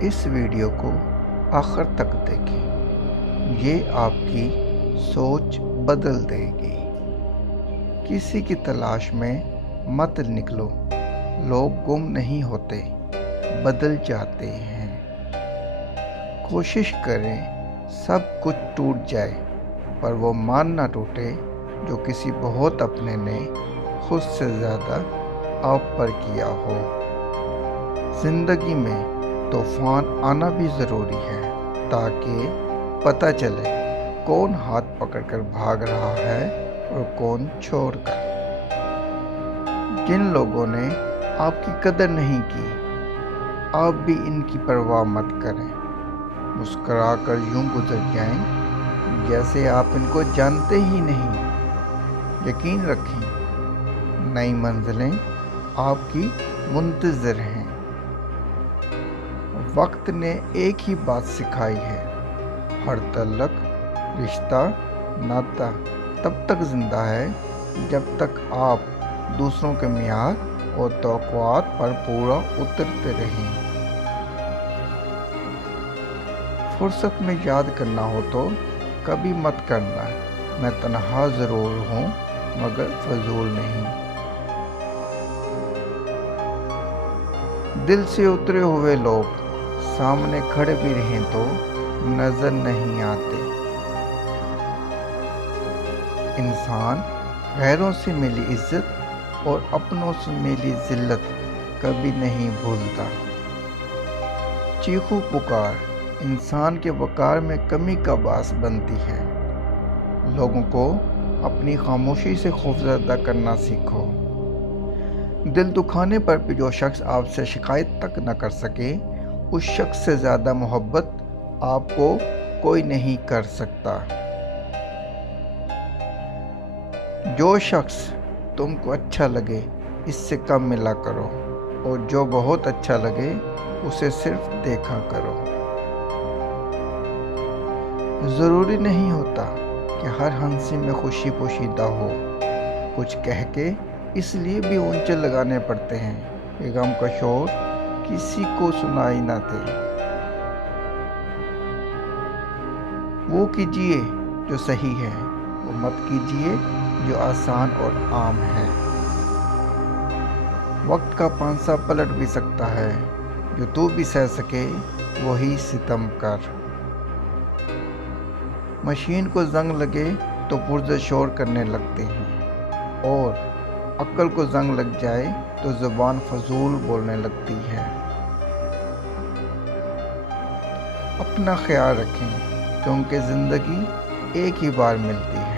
اس video کو آخر تک دیکھیں، یہ آپ کی سوچ بدل دے گی۔ کسی کی تلاش میں مت نکلو، لوگ گم نہیں ہوتے، بدل جاتے ہیں۔ کوشش کریں سب کچھ ٹوٹ جائے، پر وہ مان نہ ٹوٹے جو کسی بہت اپنے نے خود سے زیادہ آپ پر کیا ہو۔ زندگی میں طوفان آنا بھی ضروری ہے تاکہ پتہ چلے کون ہاتھ پکڑ کر بھاگ رہا ہے اور کون چھوڑ کر۔ جن لوگوں نے آپ کی قدر نہیں کی، آپ بھی ان کی پرواہ مت کریں۔ مسکرا کر یوں گزر جائیں جیسے آپ ان کو جانتے ہی نہیں۔ یقین رکھیں، نئی منزلیں آپ کی منتظر ہیں۔ وقت نے ایک ہی بات سکھائی ہے، ہر تعلق، رشتہ، ناتا تب تک زندہ ہے جب تک آپ دوسروں کے معیار اور توقعات پر پورا اترتے رہیں۔ فرصت میں یاد کرنا ہو تو کبھی مت کرنا، میں تنہا ضرور ہوں مگر فضول نہیں۔ دل سے اترے ہوئے لوگ سامنے کھڑے بھی رہیں تو نظر نہیں آتے۔ انسان غیروں سے ملی عزت اور اپنوں سے ملی ذلت کبھی نہیں بھولتا۔ چیخو پکار انسان کے وقار میں کمی کا باعث بنتی ہے۔ لوگوں کو اپنی خاموشی سے خوفزدہ کرنا سیکھو۔ دل دکھانے پر بھی جو شخص آپ سے شکایت تک نہ کر سکے، اس شخص سے زیادہ محبت آپ کو کوئی نہیں کر سکتا۔ جو شخص تم کو اچھا لگے اس سے کم ملا کرو، اور جو بہت اچھا لگے اسے صرف دیکھا کرو۔ ضروری نہیں ہوتا کہ ہر ہنسی میں خوشی پوشیدہ ہو، کچھ کہہ کے اس لیے بھی اونچے لگانے پڑتے ہیں کہ غم کا شور کسی کو سنائی نہ دے۔ وہ کیجیے جو صحیح ہے، وہ مت کیجیے جو آسان اور عام ہے۔ وقت کا پانسا پلٹ بھی سکتا ہے، جو تو بھی سہ سکے وہی ستم کر۔ مشین کو زنگ لگے تو پرزے شور کرنے لگتے ہیں، اور عقل کو زنگ لگ جائے تو زبان فضول بولنے لگتی ہے۔ اپنا خیال رکھیں کیونکہ زندگی ایک ہی بار ملتی ہے۔